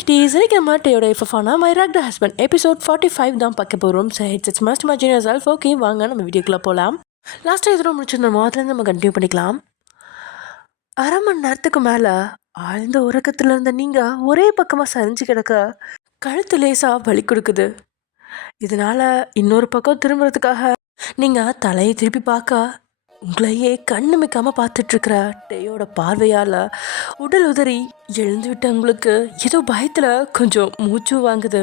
Kitties இன்னைக்கு நம்ம டேயோட எஃப்எஃபானா மை ராக்ட ஹஸ்பண்ட் எபிசோட் 45 தான் பார்க்க போகிறோம். It's must imagine yourself. Okay, வாங்க நம்ம வீடியோக்குள்ளே போகலாம். லாஸ்ட்டாக எதிரும் முடிச்சிருந்தோமோ அதுலேருந்து நம்ம கண்டினியூ பண்ணிக்கலாம். அரை மணி நேரத்துக்கு மேலே ஆழ்ந்த உறக்கத்தில் இருந்த நீங்கள் ஒரே பக்கமாக சரிஞ்சு கிடக்க கழுத்து லேசாக வலி கொடுக்குது. இதனால் இன்னொரு பக்கம் திரும்புறதுக்காக நீங்கள் தலையை திருப்பி பார்க்க உங்களையே கண்ணுமிக்காமல் பார்த்துட்ருக்கிற டேயோட பார்வையால் உடல் உதறி எழுந்து விட்ட உங்களுக்கு ஏதோ பயத்தில் கொஞ்சம் மூச்சு வாங்குது.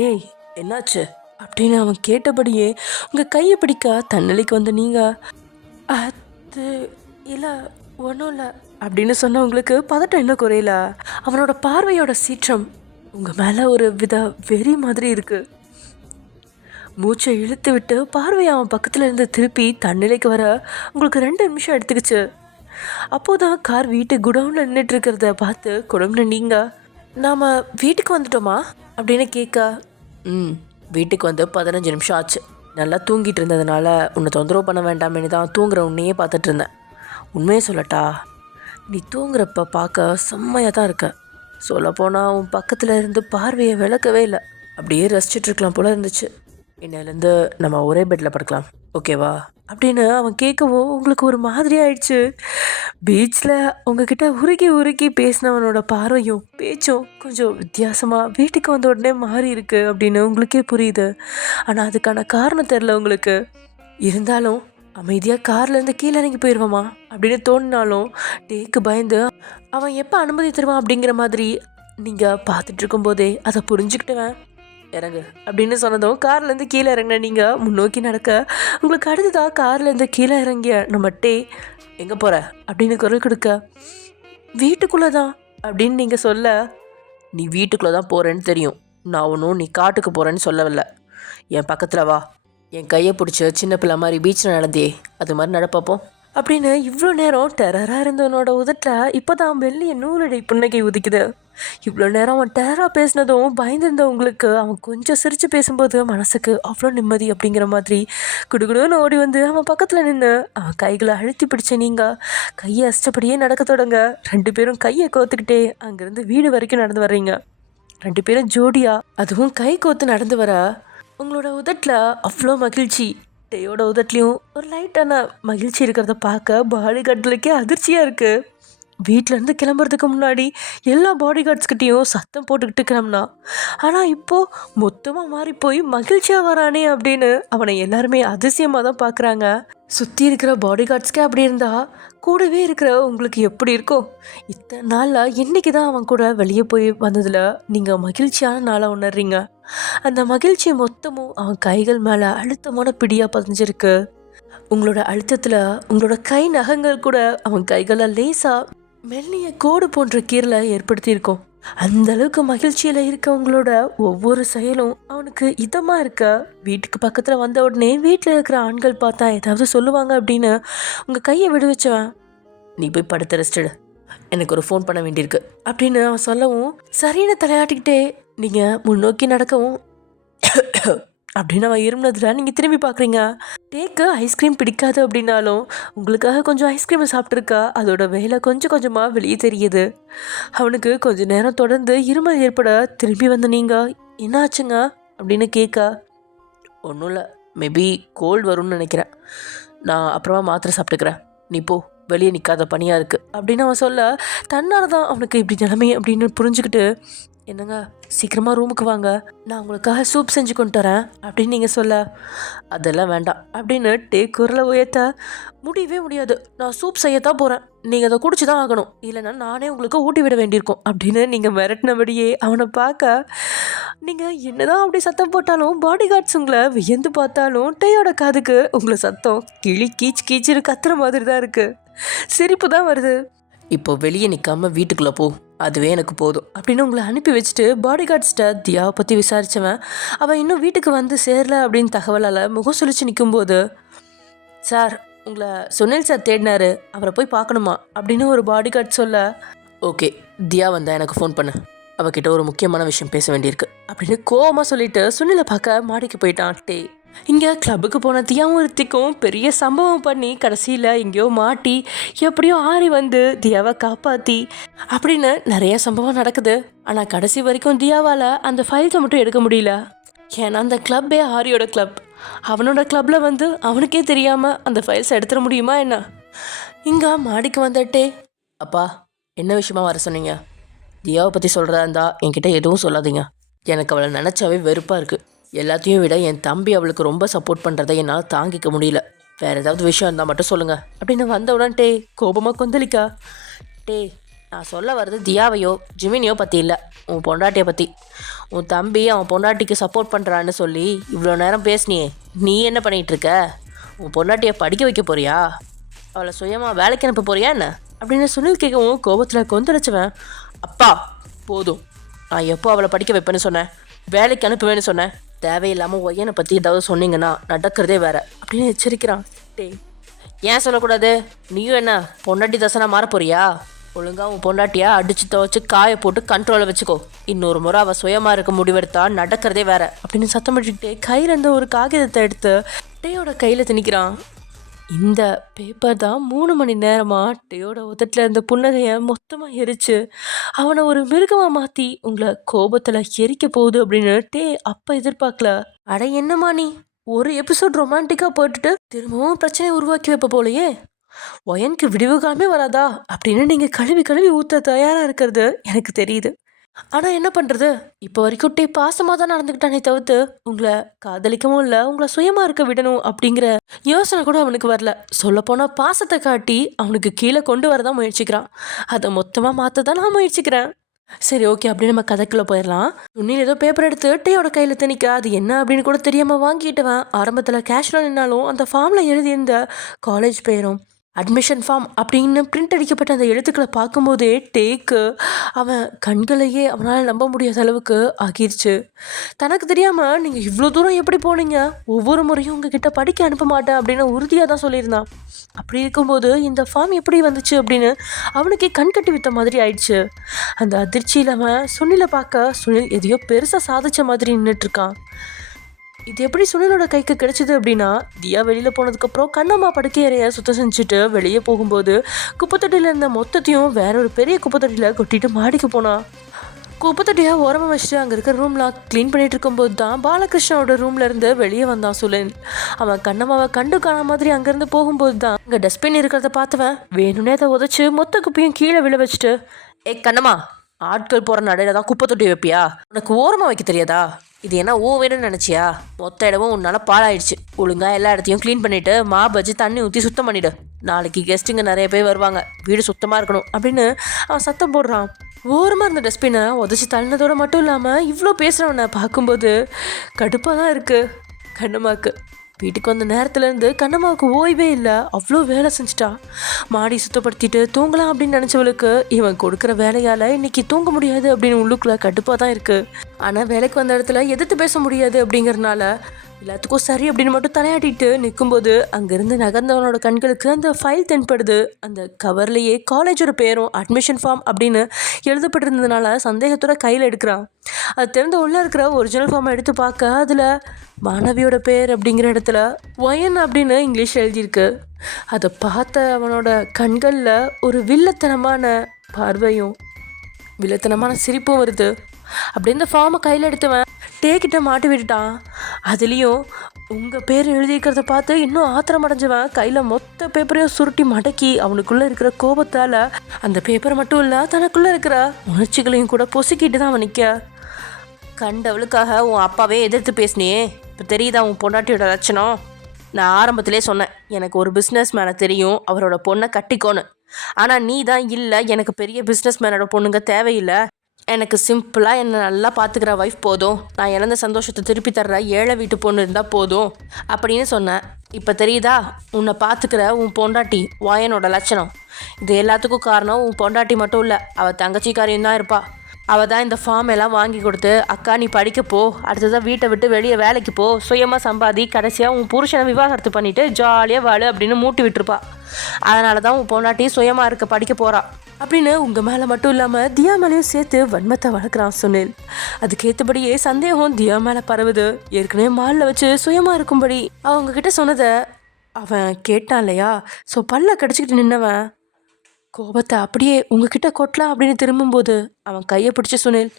ஏய், என்னாச்சு அப்படின்னு அவன் கேட்டபடியே உங்கள் கையை பிடிக்க தன்னலிக்கு வந்த நீங்கள் அது இல்லை ஒன்றும் இல்லை அப்படின்னு சொன்ன உங்களுக்கு பதட்டம் இன்னும் குறையல. அவனோட பார்வையோட சீற்றம் உங்கள் மேலே ஒரு வித வெறி மாதிரி இருக்குது. மூச்சை இழுத்து விட்டு பார்வையை அவன் பக்கத்தில் இருந்து திருப்பி தன்னிலைக்கு வர உங்களுக்கு 2 நிமிஷம் எடுத்துக்கிச்சு. அப்போதான் கார் வீட்டு குடவுனில் நின்றுட்டு இருக்கிறத பார்த்து குடம்ல நீங்கள் நாம் வீட்டுக்கு வந்துட்டோமா அப்படின்னு கேட்க, வீட்டுக்கு வந்து 15 நிமிஷம் ஆச்சு. நல்லா தூங்கிட்டு இருந்ததுனால உன்னை தொந்தரவு பண்ண வேண்டாமேனு தான் தூங்குற உன்னையே பார்த்துட்டு இருந்தேன். உண்மையே சொல்லட்டா, நீ தூங்குறப்ப பார்க்க செம்மையாக தான் இருக்க. சொல்லப்போனால் உன் பக்கத்தில் இருந்து பார்வையை விளக்கவே இல்லை. அப்படியே ரசிச்சிட்ருக்கலாம் போல இருந்துச்சு. இன்னிலேருந்து நம்ம ஒரே பெட்டில் படுக்கலாம், ஓகேவா அப்படின்னு அவன் கேட்கவும் உங்களுக்கு ஒரு மாதிரி ஆயிடுச்சு. பீச்சில் உங்ககிட்ட உருக்கி பேசினவனோட பார்வையும் பேச்சும் கொஞ்சம் வித்தியாசமாக வீட்டுக்கு வந்த உடனே மாறி இருக்கு அப்படின்னு உங்களுக்கே புரியுது. ஆனால் அதுக்கான காரணம் தெரில உங்களுக்கு. இருந்தாலும் அமைதியாக கார்லேருந்து கீழே இறங்கி போயிடுவோமா அப்படின்னு தோணினாலும் டேக்கு பயந்து அவன் எப்போ அனுமதி தருவான் அப்படிங்கிற மாதிரி நீங்கள் பார்த்துட்டு இருக்கும்போதே அதை புரிஞ்சுக்கிட்டவன் இறங்கு அப்படின்னு சொன்னதும் கார்லேருந்து கீழே இறங்கின நீங்கள் முன்னோக்கி நடக்க உங்களுக்கு அடுத்ததாக கார்லேருந்து கீழே இறங்கிய நம்ம டே எங்கே போகிற அப்படின்னு குரல் கொடுக்க, வீட்டுக்குள்ளே தான் அப்படின்னு நீங்கள் சொல்ல, நீ வீட்டுக்குள்ளே தான் போகிறேன்னு தெரியும். நான் ஒன்றும் நீ காட்டுக்கு போகிறேன்னு சொல்லவில்லை. என் பக்கத்தில் வா, என் கையை பிடிச்சி சின்ன பிள்ளை மாதிரி பீச்சில் நடந்தே அது மாதிரி நடப்பப்போம் அப்படின்னு இவ்வளோ நேரம் டெரராக இருந்தவனோட உதட்டில் இப்போ தான் வெள்ளிய நூலடை புன்னகை உதிக்குது. இவ்வளோ நேரம் அவன் டெரராக பேசினதும் பயந்துருந்தவங்களுக்கு அவன் கொஞ்சம் சிரித்து பேசும்போது மனசுக்கு அவ்வளோ நிம்மதி அப்படிங்கிற மாதிரி குடுகுடுன்னு ஓடி வந்து அவன் பக்கத்தில் நின்று அவன் கைகளை அழுத்தி பிடிச்ச நீங்கள் கையை அசிச்சபடியே நடக்க தொடங்க 2 பேரும் கையை கோத்துக்கிட்டே அங்கேருந்து வீடு வரைக்கும் நடந்து வர்றீங்க. 2 பேரும் ஜோடியாக அதுவும் கை கோத்து நடந்து வர உங்களோட உதட்டில் அவ்வளோ மகிழ்ச்சி. டேயோட உதட்லேயும் ஒரு லைட்டான மகிழ்ச்சி இருக்கிறத பார்க்க பாடி கார்டுகளுக்கே அதிர்ச்சியாக இருக்குது. வீட்டிலேருந்து கிளம்புறதுக்கு முன்னாடி எல்லா பாடி கார்ட்ஸ்கிட்டையும் சத்தம் போட்டுக்கிட்டு கிளம்புனா. ஆனால் இப்போது மொத்தமாக மாறி போய் மகிழ்ச்சியாக வரானே அப்படின்னு அவனை எல்லாருமே அதிசயமாக தான் பார்க்குறாங்க. சுற்றி இருக்கிற பாடி கார்ட்ஸ்க்கே அப்படி இருந்தால் கூடவே இருக்கிற உங்களுக்கு எப்படி இருக்கும்? இத்தனை நாளில் இன்றைக்கி தான் அவன் கூட வெளியே போய் வந்ததில் நீங்கள் மகிழ்ச்சியான நாளாக உணர்றீங்க. அந்த மகிழ்ச்சி மொத்தமும் அவன் கைகள் மேலே அழுத்தமான பிடியாக பதிஞ்சிருக்கு. உங்களோட அழுத்தத்தில் உங்களோட கை நகங்கள் கூட அவன் கைகளை லேசாக மெல்லிய கோடு போன்ற கீரலை ஏற்படுத்தியிருக்கோம். அந்த அளவுக்கு மகிழ்ச்சியில் இருக்க உங்களோட ஒவ்வொரு செயலும் அவனுக்கு இதமாக இருக்க. வீட்டுக்கு பக்கத்தில் வந்த உடனே வீட்டில் இருக்கிற ஆண்கள் பார்த்தா ஏதாவது சொல்லுவாங்க அப்படின்னு உங்கள் கையை விடுவிச்சவன், நீ போய் படுத்து ரெஸ்டடு, எனக்கு ஒரு ஃபோன் பண்ண வேண்டியிருக்கு அப்படின்னு அவன் சொல்லவும் சரியான தலையாட்டிக்கிட்டே நீங்கள் முன்னோக்கி நடக்கவும் அப்படின்னு அவன் இருந்ததில் நீங்கள் திரும்பி பார்க்குறீங்க. டேக்கு ஐஸ்கிரீம் பிடிக்காது அப்படின்னாலும் உங்களுக்காக கொஞ்சம் ஐஸ்கிரீமை சாப்பிட்ருக்கா. அதோட வேலை கொஞ்சம் கொஞ்சமாக வெளியே தெரியுது. அவனுக்கு கொஞ்சம் நேரம் தொடர்ந்து இருமல் ஏற்பட திரும்பி வந்து நீங்கள் என்ன ஆச்சுங்க அப்படின்னு கேட்க, ஒன்றும் இல்லை, மேபி கோல்டு வரும்னு நினைக்கிறேன், நான் அப்புறமா மாத்திரை சாப்பிட்டுக்கிறேன், நீ போ, வெளியே நிற்காத பனியாக இருக்குது அப்படின்னு அவன் சொல்ல தன்னால் தான் அவனுக்கு இப்படி நிலைமை அப்படின்னு புரிஞ்சுக்கிட்டு, என்னங்க சீக்கிரமாக ரூமுக்கு வாங்க, நான் உங்களுக்காக சூப் செஞ்சு கொண்டு வரேன் அப்படின்னு நீங்கள் சொல்ல, அதெல்லாம் வேண்டாம் அப்படின்னு டே குரலை உயர்த்த, முடியவே முடியாது, நான் சூப் செய்யத்தான் போகிறேன், நீங்கள் அதை குடிச்சு தான் ஆகணும், இல்லைன்னா நானே உங்களுக்கு ஊட்டி விட வேண்டியிருக்கும் அப்படின்னு நீங்கள் மிரட்டினபடியே அவனை பார்க்க, நீங்கள் என்னதான் அப்படி சத்தம் போட்டாலும் பாடி கார்ட்ஸ் உங்களை வியந்து பார்த்தாலும் டேயோட காதுக்கு உங்களை சத்தம் கிளி கீச்சுன்னு கத்துற மாதிரி தான் இருக்குது. சிரிப்பு தான் வருது. இப்போ வெளியே நிற்காமல் வீட்டுக்குள்ளே போ, அதுவே எனக்கு போதும் அப்படின்னு உங்களை அனுப்பி வச்சுட்டு பாடி கார்ட்ஸ்கிட்ட தியாவை பற்றி விசாரித்தவன் அவன் இன்னும் வீட்டுக்கு வந்து சேரல அப்படின்னு தகவலால் முகம் சுழிச்சு நிற்கும்போது, சார் உங்களை சுனில் சார் தேடினாரு, அவரை போய் பார்க்கணுமா அப்படின்னு ஒரு பாடி கார்ட் சொல்ல, ஓகே தியா வந்தா எனக்கு ஃபோன் பண்ணு, அவகிட்ட ஒரு முக்கியமான விஷயம் பேச வேண்டியிருக்கு அப்படின்னு கோவமாக சொல்லிட்டு சுனிலை பார்க்க மாடிக்கு போயிட்டான் டே. இங்கே கிளப்புக்கு போன தியாவும் ரித்திக்கும் பெரிய சம்பவம் பண்ணி கடைசியில் எங்கேயோ மாட்டி எப்படியோ ஆரி வந்து தியாவை காப்பாற்றி அப்படின்னு நிறைய சம்பவம் நடக்குது. ஆனால் கடைசி வரைக்கும் தியாவால் அந்த ஃபைல்ஸை மட்டும் எடுக்க முடியல. ஏன்னா அந்த கிளப்பே ஆரியோட கிளப். அவனோட கிளப்பில் வந்து அவனுக்கே தெரியாமல் அந்த ஃபைல்ஸை எடுத்துட முடியுமா என்ன? இங்கே மாடிக்கு வந்துட்டே, அப்பா என்ன விஷயமா வர சொன்னீங்க? தியாவை பற்றி சொல்கிறதா இருந்தால் என்கிட்ட எதுவும் சொல்லாதீங்க. எனக்கு அவளை நினச்சாவே வெறுப்பாக இருக்குது. எல்லாத்தையும் விட என் தம்பி அவளுக்கு ரொம்ப சப்போர்ட் பண்ணுறதை என்னால் தாங்கிக்க முடியல. வேறு ஏதாவது விஷயம் இருந்தால் மட்டும் சொல்லுங்கள் அப்படின்னு வந்தவுடன் டே கோபமாக கொந்தளிக்கா. டே நான் சொல்ல வர்றது தியாவையோ ஜிமினியோ பற்றி இல்லை, உன் பொண்டாட்டியை பற்றி. உன் தம்பி அவன் பொண்டாட்டிக்கு சப்போர்ட் பண்ணுறான்னு சொல்லி இவ்வளோ நேரம் பேசினியே, நீ என்ன பண்ணிகிட்ருக்க? உன் பொண்டாட்டியை படிக்க வைக்க போறியா? அவளை சுயமாக வேலைக்கு அனுப்ப போறியா என்ன அப்படின்னு சுனில் கேட்கவும் கோபத்தில் கொந்தளிச்சவன், அப்பா போதும், நான் எப்போ அவளை படிக்க வைப்பேன்னு சொன்னேன்? வேலைக்கு அனுப்புவேன்னு சொன்னேன். தேவையில்லாமல் ஒய்யனை பற்றி ஏதாவது சொன்னீங்கன்னா நடக்கிறதே வேற அப்படின்னு எச்சரிக்கிறான். டே ஏன் சொல்லக்கூடாது? நீயும் என்ன பொண்டாட்டி தசனா மாற போறியா? ஒழுங்காக உன் பொண்டாட்டியா அடித்து துவச்சி காய போட்டு கண்ட்ரோலை வச்சுக்கோ. இன்னொரு முறை அவள் சுயமாக இருக்க முடிவெடுத்தா நடக்கிறதே வேற அப்படின்னு சத்தம் பண்ணிக்கிட்டே கையில் இருந்த ஒரு காகிதத்தை எடுத்து டேயோட கையில் திணிக்கிறான். இந்த பேப்பர் தான் 3 மணி நேரமாக டேயோட உதட்டில் இருந்த புன்னகையை மொத்தமாக எரிச்சு அவனை ஒரு மிருகமாக மாற்றி உங்களை கோபத்தில் எரிக்க போகுது அப்படின்னு டே அப்போ எதிர்பார்க்கல. அட என்னம்மா நீ ஒரு எபிசோட் ரொமான்டிக்காக போட்டுட்டு திரும்பவும் பிரச்சனையை உருவாக்கி வைப்ப போலையே. ஒயனுக்கு விடிவு காலமே வராதா அப்படின்னு நீங்கள் கழுவி கழுவி ஊற்ற தயாராக இருக்கிறது எனக்கு தெரியுது. ஆனால் என்ன பண்ணுறது, இப்போ வரைக்கும் டே பாசமாக தான் நடந்துக்கிட்டானே தவிர்த்து உங்களை காதலிக்கவும் இல்லை, உங்களை சுயமாக இருக்க விடணும் அப்படிங்கிற யோசனை கூட அவனுக்கு வரல. சொல்லப்போனால் பாசத்தை காட்டி அவனுக்கு கீழே கொண்டு வரதான் முயற்சிக்கிறான். அதை மொத்தமாக மாற்ற தான் நான் முயற்சிக்கிறேன். சரி ஓகே அப்படின்னு நம்ம கதைக்குள்ளே போயிடலாம். துணியில் ஏதோ பேப்பர் எடுத்து டேயோட கையில் திணிக்க அது என்ன அப்படின்னு கூட தெரியாமல் வாங்கிட்டுவேன். ஆரம்பத்தில் கேஷில் நின்னாலும் அந்த ஃபார்மில் எழுதியிருந்த காலேஜ் பேரும் அட்மிஷன் ஃபார்ம் அப்படின்னு பிரிண்ட் அடிக்கப்பட்ட அந்த எழுத்துக்களை பார்க்கும்போதே டேக்கு அவன் கண்களையே அவனால் நம்ப முடியாத அளவுக்கு ஆகிருச்சு. தனக்கு தெரியாமல் நீங்கள் இவ்வளோ தூரம் எப்படி போனீங்க, ஒவ்வொரு முறையும் உங்ககிட்ட படிக்க அனுப்ப மாட்டேன் அப்படின்னு உறுதியாக தான் சொல்லியிருந்தான். அப்படி இருக்கும்போது இந்த ஃபார்ம் எப்படி வந்துச்சு அப்படின்னு அவனுக்கே கண் கட்டி வித்த மாதிரி ஆயிடுச்சு. அந்த அதிர்ச்சியில் அவன் சுனிலை பார்க்க சுனில் எதையோ பெருசாக சாதிச்ச மாதிரி நின்றுட்டுருக்கான். இது எப்படி சுனிலோட கைக்கு கிடைச்சிது அப்படின்னா, தியா வெளியில் போனதுக்கப்புறம் கண்ணம்மா படுக்கை அறையை சுத்தம் செஞ்சுட்டு வெளியே போகும்போது குப்பைத்தொட்டியில் இருந்த மொத்தத்தையும் வேற ஒரு பெரிய குப்பைத்தொட்டியில் கொட்டிட்டு மாடிக்கு போனான். குப்பைத்தொட்டியை ஓரமாக வச்சுட்டு அங்கே இருக்கிற ரூம்லாம் க்ளீன் பண்ணிட்டு இருக்கும்போது தான் பாலகிருஷ்ணனோட ரூம்ல இருந்து வெளியே வந்தான் சுனில். அவன் கண்ணம்மாவை கண்டு காண மாதிரி அங்கேருந்து போகும்போது தான் அங்கே டஸ்ட்பின் இருக்கிறத பார்த்தவன் வேணும்னே அதை உதச்சி மொத்த குப்பையும் கீழே விழ வச்சுட்டு, கண்ணம்மா ஆட்கள் போகிற நடையில தான் குப்பை தொட்டி வைப்பியா? உனக்கு ஓரமாக வைக்க தெரியாதா? இது என்ன ஓ வேணும்னு நினச்சியா? மொத்த இடமும் உன்னால் பாழாயிடுச்சு. ஒழுங்காக எல்லா இடத்தையும் க்ளீன் பண்ணிவிட்டு பஜ்ஜி தண்ணி ஊற்றி சுத்தம் பண்ணிவிடு. நாளைக்கு கெஸ்ட்டுங்க நிறைய பேர் வருவாங்க, வீடு சுத்தமாக இருக்கணும் அப்படின்னு அவன் சத்தம் போடுறான். ஓரமாக இருந்த டஸ்ட்பினை உதச்சி தள்ளினதோடு மட்டும் இல்லாமல் இவ்வளோ பேசுகிறவனை பார்க்கும்போது கடுப்பாக தான் இருக்குது கண்ணம்மாவுக்கு. வீட்டுக்கு வந்த நேரத்துலேருந்து கண்ணம்மாவுக்கு ஓய்வே இல்லை, அவ்வளோ வேலை செஞ்சிட்டா. மாடி சுத்தப்படுத்திட்டு தூங்கலாம் அப்படின்னு நினச்சவளுக்கு இவன் கொடுக்குற வேலையால் இன்னைக்கு தூங்க முடியாது அப்படின்னு உள்ளுக்குள்ள கடுப்பாக தான் இருக்குது. ஆனால் வேலைக்கு வந்த இடத்துல எதிர்த்து பேச முடியாது அப்படிங்கிறதுனால எல்லாத்துக்கும் சரி அப்படின்னு மட்டும் தலையாட்டிட்டு நிற்கும்போது அங்கேருந்து நகர்ந்தவனோட கண்களுக்கு அந்த ஃபைல் தென்படுது. அந்த கவர்லேயே காலேஜோட பேரும் அட்மிஷன் ஃபார்ம் அப்படின்னு எழுதப்பட்டிருந்ததுனால சந்தேகத்தோட கையில் எடுக்கிறான். அது திறந்த உள்ளே இருக்கிற ஒரிஜினல் ஃபார்மை எடுத்து பார்க்க அதில் மாணவியோட பேர் அப்படிங்கிற இடத்துல ஒயன் அப்படின்னு இங்கிலீஷ் எழுதியிருக்கு. அதை பார்த்த அவனோட கண்களில் ஒரு வில்லத்தனமான பார்வையும் வில்லத்தனமான சிரிப்பும் வருது. அப்படி இந்த ஃபார்மை கையில் எடுத்தவன் டேக்கிட்ட மாட்டி விட்டுட்டான். அதுலேயும் உங்கள் பேர் எழுதியிருக்கிறத பார்த்து இன்னும் ஆத்திரம் அடைஞ்சவன் கையில் மொத்த பேப்பரையும் சுருட்டி மடக்கி அவனுக்குள்ளே இருக்கிற கோபத்தால் அந்த பேப்பரை மட்டும் இல்லை தனக்குள்ளே இருக்கிற உணர்ச்சிகளையும் கூட பொசுக்கிட்டு தான் அவன் நிற்க. கண்டவளுக்காக உன் அப்பாவே எதிர்த்து பேசினியே, இப்போ தெரியுதா உன் பொண்டாட்டியோட லட்சணம்? நான் ஆரம்பத்திலே சொன்னேன், எனக்கு ஒரு பிஸ்னஸ் மேனை தெரியும், அவரோட பொண்ணை கட்டிக்கோன்னு. ஆனால் நீ தான் இல்லை, எனக்கு பெரிய பிஸ்னஸ் மேனோட பொண்ணுங்க தேவையில்லை, எனக்கு சிம்பிளாக என்னை நல்லா பார்த்துக்கிற ஒய்ஃப் போதும், நான் இழந்த சந்தோஷத்தை திருப்பி தர்ற ஏழை வீட்டு பொண்ணு இருந்தால் போதும் அப்படின்னு சொன்னேன். இப்போ தெரியுதா உன்னை பார்த்துக்கிற உன் பொண்டாட்டி வாயனோட லட்சணம்? இது எல்லாத்துக்கும் காரணம் உன் பொண்டாட்டி மட்டும் இல்லை, அவள் தங்கச்சிக்காரியும் தான் இருப்பா. அவள் தான் இந்த ஃபார்ம் எல்லாம் வாங்கி கொடுத்து, அக்கா நீ படிக்க போ, அடுத்ததான் வீட்டை விட்டு வெளியே வேலைக்கு போ, சுயமாக சம்பாதி, கடைசியாக உன் புருஷனை விவாகரத்து பண்ணிவிட்டு ஜாலியாக வாழு அப்படின்னு மூட்டி விட்டுருப்பா. அதனால தான் உன் பொண்டாட்டி சுயமாக இருக்க படிக்க போகிறா. அப்படின்னு உங்கள் மேலே மட்டும் இல்லாமல் தியா மேலேயும் சேர்த்து வன்மத்தை வளர்க்குறான் சுனில். அதுக்கேற்றபடியே சந்தேகம் தியா மேலே பரவுது. ஏற்கனவே மாலில் வச்சு சுயமாக இருக்கும்படி அவங்க கிட்ட சொன்னதை அவன் கேட்டான் இல்லையா? ஸோ பல்ல கடிச்சிக்கிட்டு நின்னவன் கோபத்தை அப்படியே உங்ககிட்ட கொட்டலாம் அப்படின்னு திரும்பும்போது அவன் கையை பிடிச்சி சுனில்,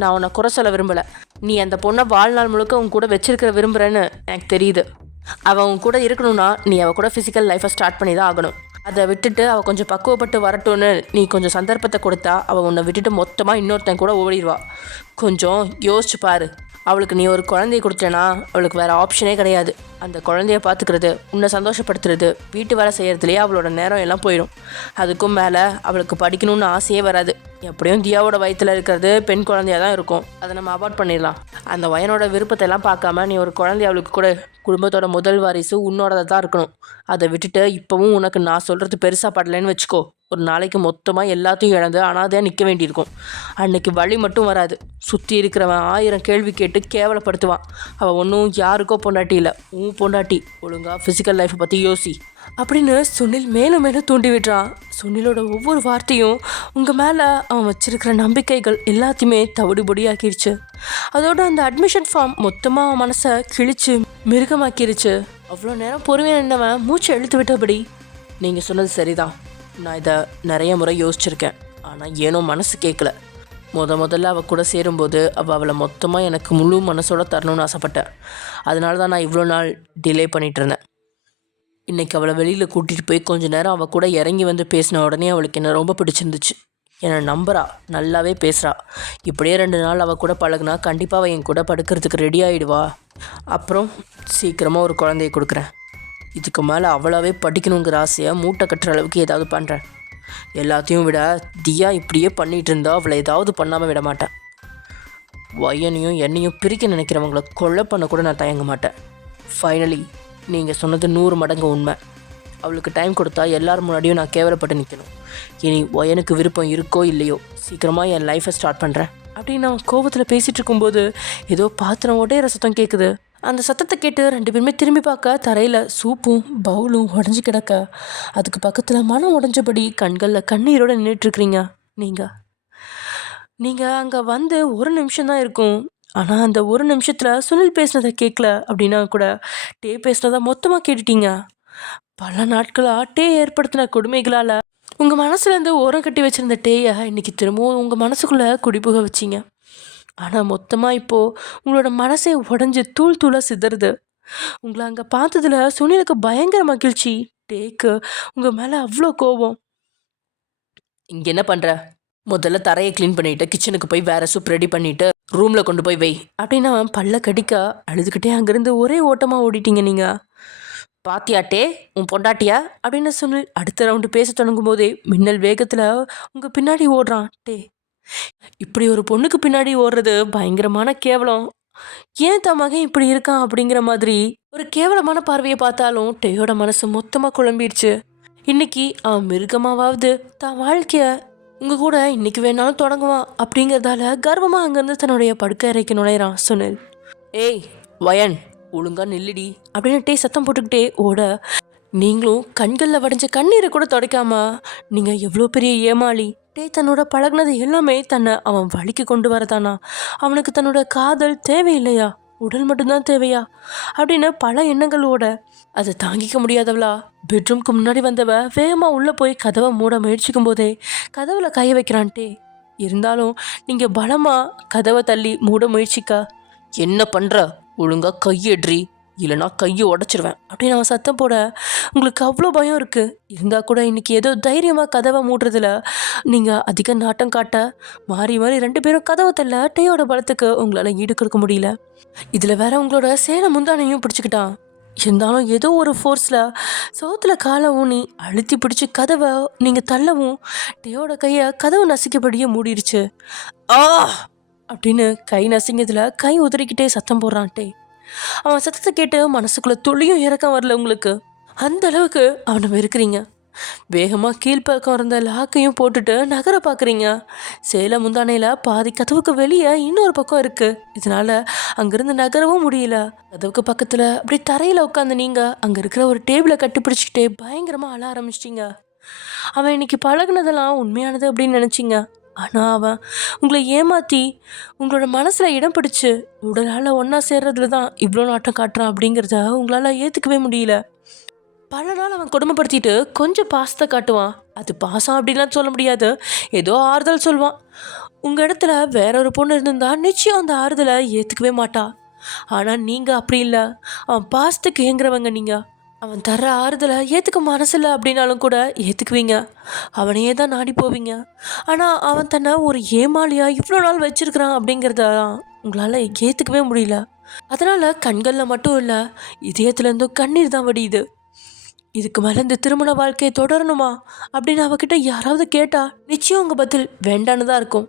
நான் உன்னை குறை சொல்ல விரும்பலை. நீ அந்த பொண்ணை வாழ்நாள் முழுக்க உன் கூட வச்சிருக்கிற விரும்புகிறேன்னு எனக்கு தெரியுது. அவள் உன் கூட இருக்கணும்னா நீ அவள் கூட ஃபிசிக்கல் லைஃப்பை ஸ்டார்ட் பண்ணி தான் ஆகணும். அதை விட்டுட்டு அவள் கொஞ்சம் பக்குவப்பட்டு வரட்டும்னு நீ கொஞ்சம் சந்தர்ப்பத்தை கொடுத்தா அவள் உன்னை விட்டுட்டு மொத்தமாக இன்னொருத்தன் கூட ஓடிடுவா. கொஞ்சம் யோசிச்சு பாரு. அவளுக்கு நீ ஒரு குழந்தைய கொடுத்தேன்னா அவளுக்கு வேறு ஆப்ஷனே கிடையாது. அந்த குழந்தைய பார்த்துக்கிறது, உன்னை சந்தோஷப்படுத்துறது, வீட்டு வேலை செய்கிறதுலையே அவளோட நேரம் எல்லாம் போயிடும். அதுக்கும் மேலே அவளுக்கு படிக்கணும்னு ஆசையே வராது. எப்படியும் தியாவோட வயிற்றில் இருக்கிறது பெண் குழந்தையாக தான் இருக்கும். அதை நம்ம அவாய்ட் பண்ணிடலாம். அந்த வயனோட விருப்பத்தை எல்லாம் பார்க்காம நீ ஒரு குழந்தைய அவளுக்கு கூட குடும்பத்தோட முதல் வாரிசு உன்னோடதை தான் இருக்கணும். அதை விட்டுட்டு இப்போவும் உனக்கு நான் சொல்கிறது பெருசாக படலைன்னு வச்சுக்கோ, ஒரு நாளைக்கு மொத்தமாக எல்லாத்தையும் இழந்து அனாதையாக நிற்க வேண்டியிருக்கும். அன்னைக்கு வழி மட்டும் வராது. சுற்றி இருக்கிறவன் 1000 கேள்வி கேட்டு கேவலப்படுத்துவான். அவள் ஒன்றும் யாருக்கோ பொண்டாட்டி இல்லை, உன் பொண்டாட்டி. ஒழுங்காக ஃபிசிக்கல் லைஃப்பை பற்றி யோசி அப்படின்னு சுனில் மேலும் மேலும் தூண்டி விடுறான். சுனிலோட ஒவ்வொரு வார்த்தையும் உங்கள் மேலே அவன் வச்சிருக்கிற நம்பிக்கைகள் எல்லாத்தையுமே தவிடு பொடியாக்கிடுச்சு. அதோட அந்த அட்மிஷன் ஃபார்ம் மொத்தமாக அவன் மனசை கிழிச்சு மிருகமாக்கிருச்சு. அவ்வளோ நேரம் பொறுமையாக நின்றவன் மூச்சை இழுத்து விட்டபடி, நீங்கள் சொன்னது சரிதான், நான் இதை நிறைய முறை யோசிச்சிருக்கேன். ஆனால் ஏனோ மனசு கேட்கல. முதல்ல அவள் கூட சேரும்போது அவளை மொத்தமாக எனக்கு முழு மனசோட தரணும்னு ஆசைப்பட்டேன். அதனால தான் நான் இவ்வளோ நாள் டிலே பண்ணிகிட்டு இருந்தேன். இன்றைக்கி அவளை வெளியில் கூட்டிகிட்டு போய் கொஞ்சம் நேரம் அவள் கூட இறங்கி வந்து பேசின உடனே அவளுக்கு என்ன ரொம்ப பிடிச்சிருந்துச்சு. என்னை நம்புறா, நல்லாவே பேசுகிறா. இப்படியே 2 நாள் அவள் கூட பழகுனா கண்டிப்பாக அவள் என் கூட படுக்கிறதுக்கு ரெடி ஆகிடுவா. அப்புறம் சீக்கிரமாக ஒரு குழந்தைய கொடுக்குறேன். இதுக்கு மேலே அவளாவே படிக்கணுங்கிற ஆசையை மூட்டை கட்டுற அளவுக்கு ஏதாவது பண்ணுறேன். எல்லாத்தையும் விட தியா இப்படியே பண்ணிகிட்டு இருந்தா அவளை ஏதாவது பண்ணாமல் விட மாட்டேன். வயனையும் என்னையும் பிரிக்க நினைக்கிறவங்கள கொலை பண்ண கூட நான் தயங்க மாட்டேன். ஃபைனலி நீங்கள் சொன்னது 100 மடங்கு உண்மை. அவளுக்கு டைம் கொடுத்தா எல்லார் முன்னாடியும் நான் கேவலப்பட்டு நிற்கணும். இனி வயனுக்கு விருப்பம் இருக்கோ இல்லையோ சீக்கிரமாக என் லைஃப்பை ஸ்டார்ட் பண்ணுறேன் அப்படின்னு நான் கோபத்தில் பேசிகிட்டு இருக்கும்போது ஏதோ பாத்திரம் உடையிற சத்தம் கேட்குது. அந்த சத்தத்தை கேட்டு 2 பேருமே திரும்பி பார்க்க தரையில் சூப்பும் பவுலும் உடஞ்சி கிடக்க, அதுக்கு பக்கத்தில் மனம் உடஞ்சபடி கண்களில் கண்ணீரோடு நின்றுட்டுருக்குறீங்க. நீங்கள் அங்கே வந்து 1 நிமிஷம் தான் இருக்கும். ஆனால் அந்த 1 நிமிஷத்தில் சுனில் பேசினதை கேட்கல அப்படின்னா கூட பேசினதை மொத்தமாக கேட்டுட்டீங்க. பல நாட்களாக ஏற்படுத்தின கொடுமைகளால் உங்கள் மனசுலேருந்து ஓரம் கட்டி வச்சுருந்த இன்றைக்கி திரும்பவும் உங்கள் மனசுக்குள்ளே குடிபுக வச்சிங்க. ஆனால் மொத்தமாக இப்போது உங்களோட மனசே உடஞ்சி தூள் தூளாக சிதறுது. உங்களை அங்கே பார்த்ததில் சுனிலுக்கு பயங்கர மகிழ்ச்சி. உங்கள் மேலே அவ்வளோ கோபம். இங்கே என்ன பண்ணுற? முதல்ல தரையை க்ளீன் பண்ணிவிட்டு கிச்சனுக்கு போய் வேறு சூப் ரெடி பண்ணிவிட்டு ரூமில் கொண்டு போய் வை அப்படின்னு அவன் பல்ல கடிக்க அழுதுகிட்டே அங்கேருந்து ஒரே ஓட்டமாக ஓடிட்டீங்க. நீங்கள் பாத்தியாட்டே உன் பொண்டாட்டியா அப்படின்னு சொல்லி அடுத்த ரவுண்டு பேச தொடங்கும் போதே மின்னல் வேகத்தில் உங்கள் பின்னாடி ஓடுறான். இப்படி ஒரு பொண்ணுக்கு பின்னாடி ஓடுறது பயங்கரமான கேவலம். ஏன் தான் மகன் இப்படி இருக்கான் அப்படிங்கிற மாதிரி ஒரு கேவலமான பார்வையை பார்த்தாலும் டேயோட மனசு மொத்தமாக குழம்பிடுச்சு. இன்னைக்கு அவன் மிருகமாவது தான் வாழ்க்கைய உங்கள் கூட இன்னைக்கு வேணாலும் தொடங்குவான் அப்படிங்கிறதால கர்வமாக அங்கேருந்து தன்னுடைய படுக்கை அறைக்கு நுழையிறான் சுனில். ஏய் வயன், ஒழுங்கா நில்லுடி அப்படின்னு சத்தம் போட்டுக்கிட்டே ஓட, நீங்களும் கண்களில் வடிஞ்ச கண்ணீரை கூட துடைக்காம நீங்கள் எவ்வளோ பெரிய ஏமாளி. தன்னோட பழகினது எல்லாமே தன்னை அவன் வழிக்கு கொண்டு வரதானா? அவனுக்கு தன்னோட காதல் தேவையில்லையா? உடல் மட்டும்தான் தேவையா அப்படின்னு பல எண்ணங்களோட அதை தாங்கிக்க முடியாதவளா பெட்ரூம்க்கு முன்னாடி வந்தவ வேகமாக உள்ளே போய் கதவை மூட முயற்சிக்கும் போதே கதவுல கைய வைக்கிறான்ட்டே. இருந்தாலும் நீங்கள் பலமாக கதவை தள்ளி மூட முயற்சிக்கா. என்ன பண்ணுற? ஒழுங்காக கையெட்ரி, இல்லைனா கையை உடச்சிருவேன் அப்படின்னு அவன் சத்தம் போட உங்களுக்கு அவ்வளோ பயம் இருக்குது. இருந்தால் கூட இன்றைக்கி ஏதோ தைரியமாக கதவை மூடுறதுல நீங்கள் அதிக நாட்டம் காட்ட மாறி 2 பேரும் கதவை தள்ள டேயோட பலத்துக்கு உங்களால் ஈடு கொடுக்க முடியல. இதில் வேற உங்களோட சேலை முந்தானையும் பிடிச்சிக்கிட்டான். இருந்தாலும் ஏதோ ஒரு ஃபோர்ஸில் சோத்தில் காலை ஊனி அழுத்தி பிடிச்சி கதவை நீங்கள் தள்ளவும் டேயோட கையை கதவு நசிக்கப்படியே மூடிடுச்சு. ஆ அப்படின்னு கை நசிங்கதில் கை உதறிக்கிட்டே சத்தம் போடுறான்ட்டே. அவன் சத்தத்தை கேட்டு மனசுக்குள்ளே துளியும் இறக்கம் வரல உங்களுக்கு. அந்த அளவுக்கு அவனை வெறுக்கிறீங்க. வேகமாக கீழ்ப்பக்கம் இருந்த லாக்கையும் போட்டுட்டு நகர பார்க்குறீங்க. சேலை முந்தானையில் பாதி கதவுக்கு வெளியே இன்னொரு பக்கம் இருக்குது. இதனால் அங்கேருந்து நகரவும் முடியல. கதவுக்கு பக்கத்தில் அப்படி தரையில் உட்காந்து நீங்கள் அங்கே இருக்கிற ஒரு டேபிளை கட்டி பிடிச்சிக்கிட்டே பயங்கரமாக அழ ஆரம்பிச்சிட்டிங்க. அவன் இன்னைக்கு பழகுனதெல்லாம் உண்மையானது அப்படின்னு நினச்சிங்க. ஆனால் அவன் உங்களை ஏமாற்றி உங்களோட மனசில் இடம் பிடிச்சு உடலால் ஒன்றா சேர்றதுல தான் இவ்வளோ நாட்டம் காட்டுறான் அப்படிங்கிறத உங்களால் ஏற்றுக்கவே முடியல. பல நாள் அவன் கொடுமைப்படுத்திட்டு கொஞ்சம் பாசத்தை காட்டுவான். அது பாசம் அப்படின்லாம் சொல்ல முடியாது, ஏதோ ஆறுதல் சொல்லுவான். உங்கள் இடத்துல வேற ஒரு பொண்ணு இருந்திருந்தா நிச்சயம் அந்த ஆறுதலை ஏற்றுக்கவே மாட்டா. ஆனால் நீங்கள் அப்படி இல்லை. அவன் பாசத்துக்கு ஏங்குறவங்க நீங்கள். அவன் தர்ற ஆறுதலை ஏற்றுக்க மனசில்லை அப்படின்னாலும் கூட ஏற்றுக்குவீங்க. அவனையே தான் நாடி போவீங்க. ஆனால் அவன் தன்னை ஒரு ஏமாளியாக இவ்வளோ நாள் வச்சிருக்கிறான் அப்படிங்கிறத உங்களால் ஏற்றுக்கவே முடியல. அதனால் கண்களில் மட்டும் இல்லை, இதயத்துலேருந்தும் கண்ணீர் தான் வடியுது. இதுக்கு மேலே இந்த திருமண வாழ்க்கையை தொடரணுமா அப்படின்னு அவகிட்ட யாராவது கேட்டால் நிச்சயம் உங்கள் பதில் வேண்டான்னு தான் இருக்கும்.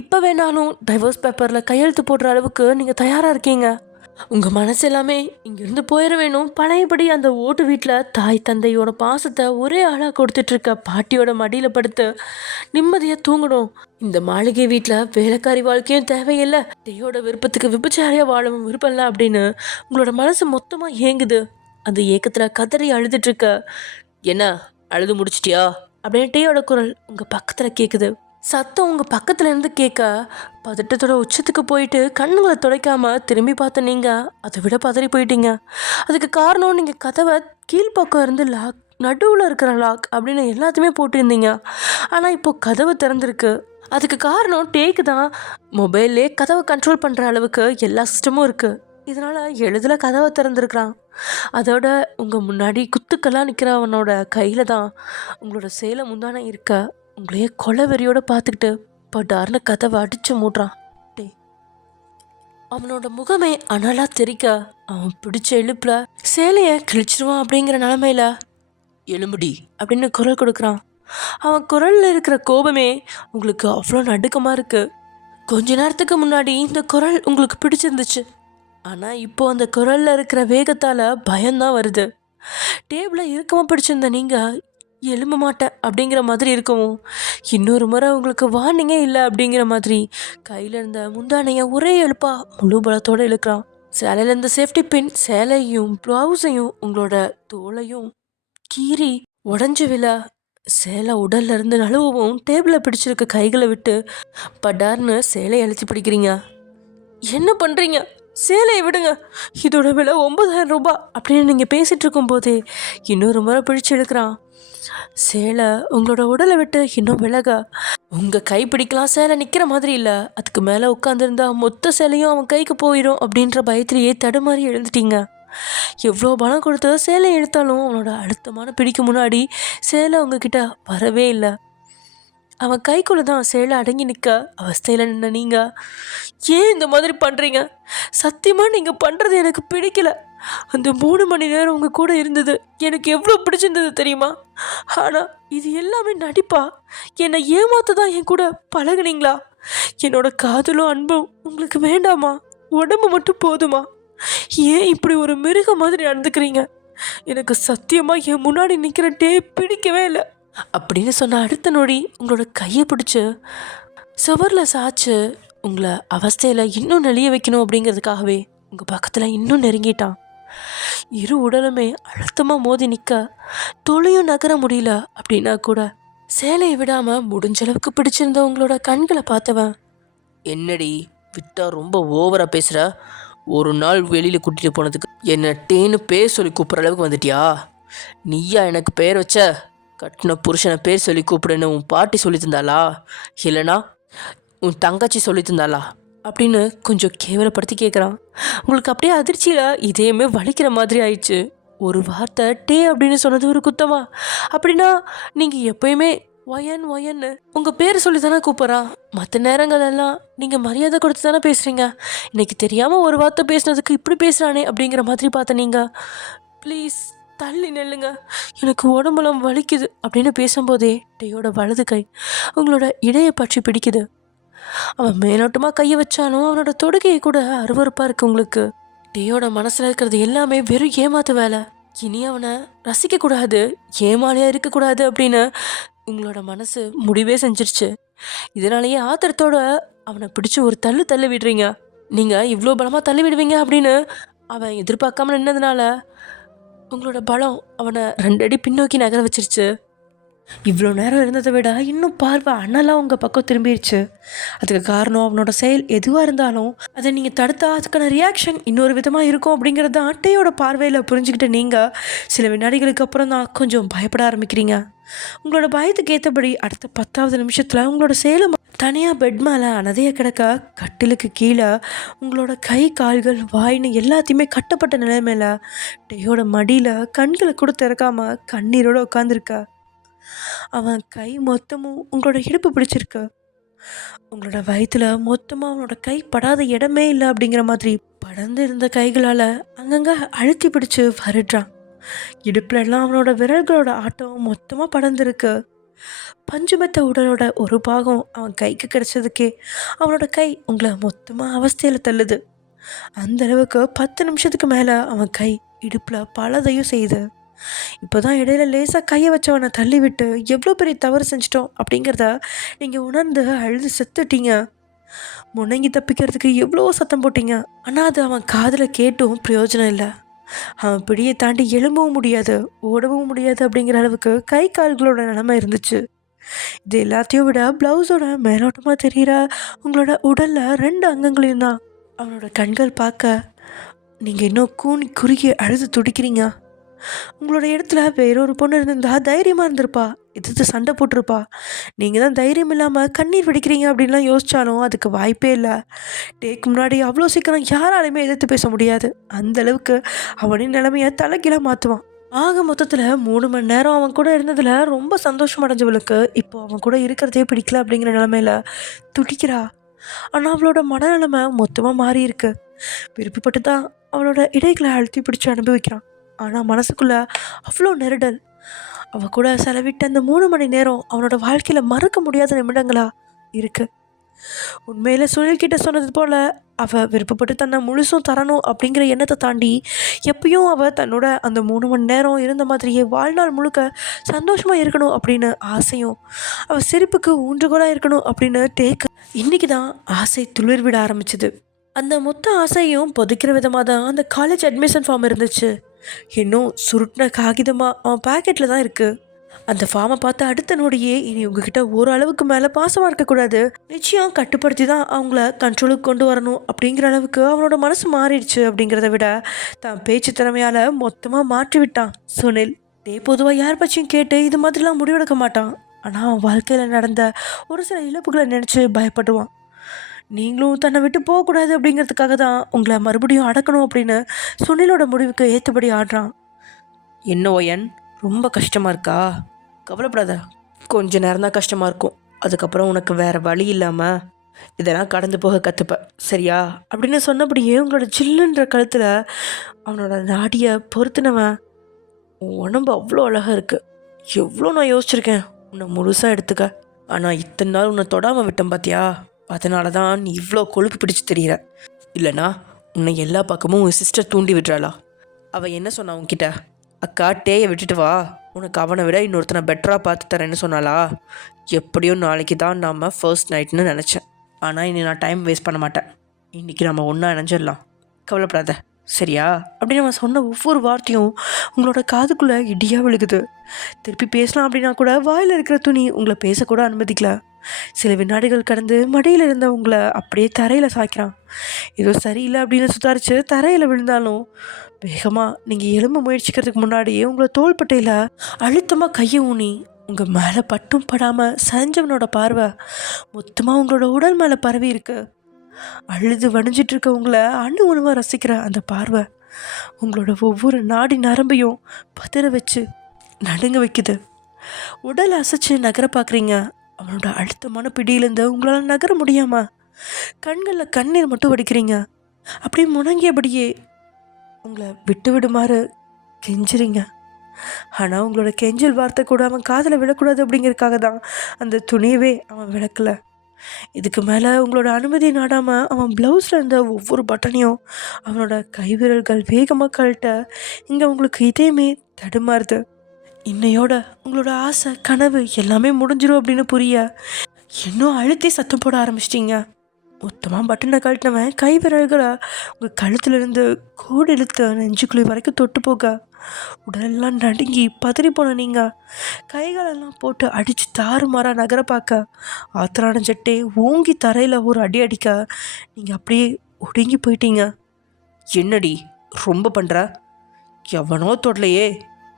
இப்போ வேணாலும் டைவர்ஸ் பேப்பரில் கையெழுத்து போடுற அளவுக்கு நீங்கள் தயாராக இருக்கீங்க. உங்கள் மனசு எல்லாமே இங்கேருந்து போயிட வேணும். பழையபடி அந்த ஓட்டு வீட்டில் தாய் தந்தையோட பாசத்தை ஒரே ஆளாக கொடுத்துட்ருக்க பாட்டியோட மடியில் படுத்து நிம்மதியாக தூங்கணும். இந்த மாளிகை வீட்டில் வேலைக்காரி வாழ்க்கையும் தேவையில்லை, டேயோட விருப்பத்துக்கு விபச்சாரியாக வாழவும் விருப்பம் இல்லை அப்படின்னு உங்களோட மனசு மொத்தமாக ஏங்குது. அந்த ஏக்கத்தில் கதறி அழுதுட்ருக்க. என்ன, அழுது முடிச்சிட்டியா அப்படின்னு டேயோட குரல் உங்கள் பக்கத்தில் கேட்குது. சத்தம் உங்கள் பக்கத்தில் இருந்து கேட்க பதட்டத்தோட உச்சத்துக்கு போயிட்டு கண்ணுங்களை துடைக்காமல் திரும்பி பார்த்த நீங்கள் அதை விட பதறி போயிட்டீங்க. அதுக்கு காரணம் நீங்கள் கதவை கீழ்ப்பக்கம் இருந்து லாக், நடுவில் இருக்கிற லாக் அப்படின்னு எல்லாத்தையுமே போட்டிருந்தீங்க. ஆனால் இப்போது கதவு திறந்துருக்கு. அதுக்கு காரணம் டேக்கு தான். மொபைல்லே கதவை கண்ட்ரோல் பண்ணுற அளவுக்கு எல்லா சிஸ்டமும் இருக்குது. இதனால் எளிதில் கதவை திறந்துருக்குறான். அதோட உங்கள் முன்னாடி குத்துக்கெல்லாம் நிற்கிறவனோட கையில் தான் உங்களோட சேலை முந்தானே இருக்க. உங்களையே கொலை வெறியோட பார்த்துக்கிட்டு படார்னு கதவை அடித்து மூடுறான். டே அவனோட முகமே அனலாக தெரிக்க அவன் பிடிச்ச இழுப்பில் சேலையை கிழிச்சிருவான் அப்படிங்கிற நிலமையில எலும்புடி அப்படின்னு குரல் கொடுக்குறான். அவன் குரலில் இருக்கிற கோபமே உங்களுக்கு அவ்வளோ நடுக்கமாக இருக்குது. கொஞ்ச நேரத்துக்கு முன்னாடி இந்த குரல் உங்களுக்கு பிடிச்சிருந்துச்சு. ஆனால் இப்போ அந்த குரலில் இருக்கிற வேகத்தால் பயம்தான் வருது. டேபிளை இறுக்கமாக பிடிச்சிருந்த நீங்கள் எலும்ப மாட்டேன் அப்படிங்கிற மாதிரி இருக்கவும், இன்னொரு முறை உங்களுக்கு வார்னிங்கே இல்லை அப்படிங்கிற மாதிரி கையில் இருந்த முந்தானையை ஒரே எழுப்பா முழு பலத்தோடு இழுக்கிறான். சேலையில் இருந்த சேஃப்டி பின் சேலையும் ப்ளவுஸையும் உங்களோட தோலையும் கீறி உடஞ்சி விழ சேலை உடல்ல இருந்து நழுவவும் டேபிளை பிடிச்சிருக்க கைகளை விட்டு படார்னு சேலை அழுத்தி பிடிக்கிறீங்க. என்ன பண்ணுறீங்க? சேலையை விடுங்க, இதோட விலை 9,000 ரூபாய் அப்படின்னு நீங்கள் பேசிகிட்டு இருக்கும்போதே இன்னொரு முறை பிடிச்சி எடுக்கிறான். சேலை உங்களோட உடலை விட்டு இன்னும் விலக உங்கள் கை பிடிக்கலாம், சேலை நிற்கிற மாதிரி இல்லை. அதுக்கு மேலே உட்காந்துருந்தா மொத்த சேலையும் அவன் கைக்கு போயிடும் அப்படின்ற பயத்திலேயே தடுமாறி எழுந்துட்டீங்க. எவ்வளோ பணம் கொடுத்து சேலை எடுத்தாலும் அவனோட அழுத்தமான பிடிக்கு முன்னாடி சேலை உங்ககிட்ட வரவே இல்லை. அவன் கைக்குள்ளே தான் சேலை அடங்கி நிற்க அவஸ்தையில் நின்ன நீங்கள் ஏன் இந்த மாதிரி பண்ணுறீங்க? சத்தியமாக நீங்கள் பண்ணுறது எனக்கு பிடிக்கல. அந்த 3 மணி நேரம் உங்கள் கூட இருந்தது எனக்கு எவ்வளோ பிடிச்சிருந்தது தெரியுமா? ஆனால் இது எல்லாமே நடிப்பா? என்னை ஏமாத்த தான் என் கூட பழகுனீங்களா? என்னோட காதலும் அன்பும் உங்களுக்கு வேண்டாமா? உடம்பு மட்டும் போதுமா? ஏன் இப்படி ஒரு மிருக மாதிரி நடந்துக்கிறீங்க? எனக்கு சத்தியமாக என் முன்னாடி நிற்கிற டே பிடிக்கவே இல்லை அப்படின்னு சொன்ன அடுத்த நொடி உங்களோட கையை பிடிச்சி சுவரில் சாய்ச்சி உங்களை அவஸ்தையில் இன்னும் நெளிய வைக்கணும் அப்படிங்கிறதுக்காகவே உங்கள் பக்கத்தில் இன்னும் நெருங்கிட்டான். இரு உடலுமே அழுத்தமாக மோதி நிற்க தொலையும் நகர முடியல அப்படின்னா கூட சேலையை விடாமல் முடிஞ்ச அளவுக்கு பிடிச்சிருந்த உங்களோட கண்களை பார்த்தவன், என்னடி விட்டா ரொம்ப ஓவராக பேசுகிற? ஒரு நாள் வெளியில் கூட்டிகிட்டு போனதுக்கு என்ன டேன்னு பேர் சொல்லி கூப்பிட்ற அளவுக்கு வந்துட்டியா? நீயா எனக்கு பேர் வச்ச? கட்டின புருஷனை பேர் சொல்லி கூப்பிடுன்னு உன் பாட்டி சொல்லி தந்தாளா, இல்லைனா உன் தங்கச்சி சொல்லி தந்தாளா அப்படின்னு கொஞ்சம் கேவலப்படுத்தி கேட்குறான். உங்களுக்கு அப்படியே அதிர்ச்சியில் இதயமே வலிக்கிற மாதிரி ஆயிடுச்சு. ஒரு வார்த்தை டே அப்படின்னு சொன்னது ஒரு குத்தமா? அப்படின்னா நீங்கள் எப்பயுமே ஒயன்னு உங்கள் பேர் சொல்லி தானே கூப்பிட்றான். மற்ற நேரங்களெல்லாம் நீங்கள் மரியாதை கொடுத்து தானே பேசுகிறீங்க. இன்னைக்கு தெரியாமல் ஒரு வார்த்தை பேசுனதுக்கு இப்படி பேசுகிறானே அப்படிங்கிற மாதிரி பார்த்த நீங்கள் ப்ளீஸ் தள்ளி நெல்லுங்க, எனக்கு உடம்புலம் வலிக்குது அப்படின்னு பேசும்போதே டேயோட வலது கை உங்களோட இடையை பற்றி பிடிக்குது. அவன் மேலோட்டமாக கையை வச்சாலும் அவனோட தொடுகையை கூட அருவறுப்பாக இருக்குது உங்களுக்கு. டேயோட மனசில் இருக்கிறது எல்லாமே வெறும் ஏமாத்து வேலை. இனி அவனை ரசிக்கக்கூடாது, ஏமாளியாக இருக்கக்கூடாது அப்படின்னு உங்களோட மனசு முடிவே செஞ்சிருச்சு. இதனாலேயே ஆத்திரத்தோட அவனை பிடிச்சி ஒரு தள்ளு விடுறீங்க. நீங்கள் இவ்வளோ பலமாக தள்ளி விடுவீங்க அப்படின்னு அவன் எதிர்பார்க்காம நின்னதுனால உங்களோட பலம் அவனை 2 அடி பின்னோக்கி நகர வச்சிருச்சு. இவ்வளோ நேரம் இருந்ததை விட இன்னும் பார்வை அண்ணலாம் உங்கள் பக்கம் திரும்பிடுச்சு. அதுக்கு காரணம் அவனோட செயல் எதுவாக இருந்தாலும் அதை நீங்கள் தடுத்தா அதுக்கான ரியாக்ஷன் இன்னொரு விதமாக இருக்கும் அப்படிங்கிறது அட்டையோட பார்வையில் புரிஞ்சுக்கிட்ட நீங்கள் சில வினாடிகளுக்கு அப்புறம் தான் கொஞ்சம் பயப்பட ஆரம்பிக்கிறீங்க. உங்களோட பயத்துக்கு ஏற்றபடி அடுத்த 10வது நிமிஷத்தில் உங்களோட சேலம் தனியாக பெட் மேலே அனதைய கிடக்க, கட்டிலுக்கு கீழே உங்களோட கை கால்கள் வாயின்னு எல்லாத்தையுமே கட்டப்பட்ட நிலைமையில டேயோட மடியில் கண்களை கூட திறக்காம கண்ணீரோட உட்காந்துருக்க. அவன் கை மொத்தமும் உங்களோட இடுப்பு பிடிச்சிருக்கு. உங்களோட வயிற்றுல மொத்தமாக அவனோட கை படாத இடமே இல்லை அப்படிங்கிற மாதிரி படர்ந்து இருந்த கைகளால் அங்கங்கே அழுத்தி பிடிச்சு வருடுறான். இடுப்புல எல்லாம் அவனோட விரல்களோட ஆட்டம் மொத்தமாக படர்ந்துருக்கு. பஞ்சுமெத்த உடலோட ஒரு பாகம் அவன் கைக்கு கிடைச்சதுக்கே அவனோட கை உங்களை மொத்தமாக அவஸ்தையில் தள்ளுது. அந்த அளவுக்கு 10 நிமிஷத்துக்கு மேலே அவன் கை இடுப்பில் பலதையும் செய்யுது. இப்போதான் இடையில லேசாக கையை வச்சவனை தள்ளி விட்டு எவ்வளோ பெரிய தவறு செஞ்சிட்டோம் அப்படிங்கிறத நீங்கள் உணர்ந்து அழுது செத்துட்டீங்க. முன்னங்கி தப்பிக்கிறதுக்கு எவ்வளோ சத்தம் போட்டீங்க. ஆனால் அது அவன் காதில் கேட்டும் பிரயோஜனம் இல்லை. அவன் பிடியை தாண்டி எழும்பவும் முடியாது, ஓடவும் முடியாது அப்படிங்கிற அளவுக்கு கை கால்களோட நிலைமை இருந்துச்சு. இது எல்லாத்தையும் விட ப்ளவுஸோட மேலோட்டமாக தெரிகிற உங்களோட உடலில் 2 அங்கங்களையும் தான். அவனோட கண்கள் பார்க்க நீங்கள் இன்னும் கூனி குறுகி அழுது துடிக்கிறீங்க. உங்களோட இடத்துல வேறொரு பொண்ணு இருந்திருந்தா தைரியமாக இருந்திருப்பா, எதிர்த்து சண்டை போட்டிருப்பா. நீங்கள் தான் தைரியம் இல்லாமல் கண்ணீர் வெடிக்கிறீங்க அப்படின்லாம் யோசித்தாலும் அதுக்கு வாய்ப்பே இல்லை. டேக்கு முன்னாடி அவ்வளோ சீக்கிரம் யாராலையுமே எதிர்த்து பேச முடியாது. அந்தளவுக்கு அவனின் நிலைமையை தலைகீழாக மாற்றுவான். ஆக மொத்தத்தில் 3 மணி நேரம் அவன் கூட இருந்ததில் ரொம்ப சந்தோஷம் அடைஞ்சவளுக்கு இப்போ அவன் கூட இருக்கிறதே பிடிக்கல அப்படிங்கிற நிலமையில துடிக்கிறா. ஆனால் அவளோட மனநிலைமை மொத்தமாக மாறி இருக்கு. விருப்பப்பட்டு தான் அவளோட இடைகளை அழுத்தி பிடிச்சி அனுபவிக்கிறான். ஆனால் மனசுக்குள்ளே அவ்வளோ நெருடல். அவள் கூட செலவிட்ட அந்த 3 மணி நேரம் அவனோட வாழ்க்கையில் மறக்க முடியாத நிமிடங்களா இருக்குது. உண்மையில் சுனில்கிட்ட சொன்னது போல் அவள் விருப்பப்பட்டு தன்னை முழுசும் தரணும் அப்படிங்கிற எண்ணத்தை தாண்டி எப்பயும் அவள் தன்னோட அந்த 3 மணி நேரம் இருந்த மாதிரியே வாழ்நாள் முழுக்க சந்தோஷமாக இருக்கணும் அப்படின்னு ஆசையும், அவள் சிரிப்புக்கு ஊன்றுகோலாக இருக்கணும் அப்படின்னு டேக்கு இன்றைக்கி தான் ஆசை துளிர் விட ஆரம்பிச்சுது. அந்த மொத்த ஆசையும் பொதிக்கிற விதமாக தான் அந்த காலேஜ் அட்மிஷன் ஃபார்ம் இருந்துச்சு. இன்னும் சுருட்டின காகிதமாக அவன் பேக்கெட்டில் தான் இருக்குது. அந்த ஃபார்மை பார்த்து அடுத்த நொடியே இனி உங்ககிட்ட ஓரளவுக்கு மேலே பாசமாக இருக்கக்கூடாது, நிச்சயம் கட்டுப்படுத்தி தான் அவங்கள கண்ட்ரோலுக்கு கொண்டு வரணும் அப்படிங்கிற அளவுக்கு அவனோட மனசு மாறிடுச்சு. அப்படிங்கிறத விட தான் பேச்சு திறமையால் மொத்தமாக மாற்றி விட்டான் சுனில். பொதுவாக யார் பற்றியும் கேட்டு இது மாதிரிலாம் முடிவெடுக்க மாட்டான். ஆனால் அவன் வாழ்க்கையில் நடந்த ஒரு சில இழப்புகளை நினச்சி பயப்படுவான். நீங்களும் தன்னை விட்டு போகக்கூடாது அப்படிங்கிறதுக்காக தான் உங்களை மறுபடியும் அடக்கணும் அப்படின்னு சுனிலோட முடிவுக்கு ஏற்றபடி ஆடுறான். என்ன ஓயன், ரொம்ப கஷ்டமாக இருக்கா? கவலைப்படாத, கொஞ்ச நேரம் தான் கஷ்டமாக இருக்கும். அதுக்கப்புறம் உனக்கு வேறு வழி இல்லாமல் இதெல்லாம் கடந்து போக கற்றுப்ப, சரியா? அப்படின்னு சொன்னபடியே உங்களோட ஜில்லுன்ற கழுத்தில் அவனோட நாடியை பொறுத்துனவன், உடம்பு அவ்வளோ அழகாக இருக்குது, எவ்வளோ நான் யோசிச்சிருக்கேன் உன்னை முழுசாக எடுத்துக்க. ஆனால் இத்தனை நாள் உன்னை தொடாமல் விட்டேன் பார்த்தியா, அதனால தான் நீ இவ்வளோ கொழுப்பு பிடிச்சி தெரிகிற. இல்லைனா உன்னை எல்லா பக்கமும் உன் சிஸ்டர் தூண்டி விடுறாளா? அவள் என்ன சொன்னா உன்கிட்ட? அக்கா டேயை விட்டுட்டு வா, உனக்கு அவனை விட இன்னொருத்தனை பெட்டராக பார்த்து தரேன்னு சொன்னாளா? எப்படியும் நாளைக்கு தான் நாம் ஃபர்ஸ்ட் நைட்னு நினச்சேன். ஆனால் இனி நான் டைம் வேஸ்ட் பண்ண மாட்டேன். இன்றைக்கி நம்ம ஒன்றா இணைஞ்சிடலாம், கவலைப்படாத, சரியா? அப்படின்னு நம்ம சொன்ன ஒவ்வொரு வார்த்தையும் உங்களோட காதுக்குள்ளே இடியாக விழுகுது. திருப்பி பேசலாம் அப்படின்னா கூட வாயில் இருக்கிற துணி உங்களை பேசக்கூட அனுமதிக்கல. சில வினாடிகள் கடந்து மடியில் இருந்த உங்களை அப்படியே தரையில் சாய்க்கிறான். ஏதோ சரியில்லை அப்படின்னு சுதாரித்து தரையில் விழுந்தாலும் வேகமாக நீங்கள் எலும்ப முயற்சிக்கிறதுக்கு முன்னாடியே உங்களை தோள்பட்டையில் அழுத்தமாக கையை ஊனி உங்கள் மேலே பட்டும் படாமல் செஞ்சவனோட பார்வை மொத்தமாக உங்களோட உடல் மேலே பரவி இருக்கு. அழுது வடிஞ்சிட்டு இருக்க உங்களை அணு உணவாக ரசிக்கிற அந்த பார்வை உங்களோட ஒவ்வொரு நாடி நரம்பையும் பதற வச்சு நடுங்க வைக்குது. உடல் அசைச்சு நகர பார்க்குறீங்க. அவனோட அழுத்தமான பிடியிலேருந்து உங்களால் நகர முடியாமல் கண்களில் கண்ணீர் மட்டும் வடிக்கிறீங்க. அப்படியே முணங்கியபடியே உங்களை விட்டு விடுமாறு கெஞ்சுறீங்க. ஆனால் உங்களோட கெஞ்சல் வார்த்தை கூட அவன் காதில் விடக்கூடாது அப்படிங்கிறதுக்காக தான் அந்த துணியவே அவன் விளக்கலை. இதுக்கு மேலே உங்களோட அனுமதியை நாடாமல் அவன் ப்ளவுஸில் இருந்த ஒவ்வொரு பட்டனையும் அவனோட கைவிரல்கள் வேகமாக கழட்ட இங்கே உங்களுக்கு இதயமே தடுமாறுது. இன்னையோட உங்களோட ஆசை கனவு எல்லாமே முடிஞ்சிடும் அப்படின்னு புரிய இன்னும் அழுத்தி சத்தம் போட ஆரம்பிச்சிட்டிங்க. மொத்தமாக பட்டனை கழட்டினவன் கைவிரல்களை உங்கள் கழுத்துலேருந்து கோடு இழுத்து நெஞ்சுக்குழி வரைக்கும் தொட்டு போக உடலெல்லாம் நடுங்கி பதறி போன நீங்கள் கைகளெல்லாம் போட்டு அடித்து தாறுமாறாக நகர பார்க்க ஆத்திரான ஜட்டே ஓங்கி தரையில் ஒரு அடி அடிக்க நீங்கள் அப்படியே ஒடுங்கி போயிட்டீங்க. என்னடி ரொம்ப பண்ணுற? எவனோ தொடலையே,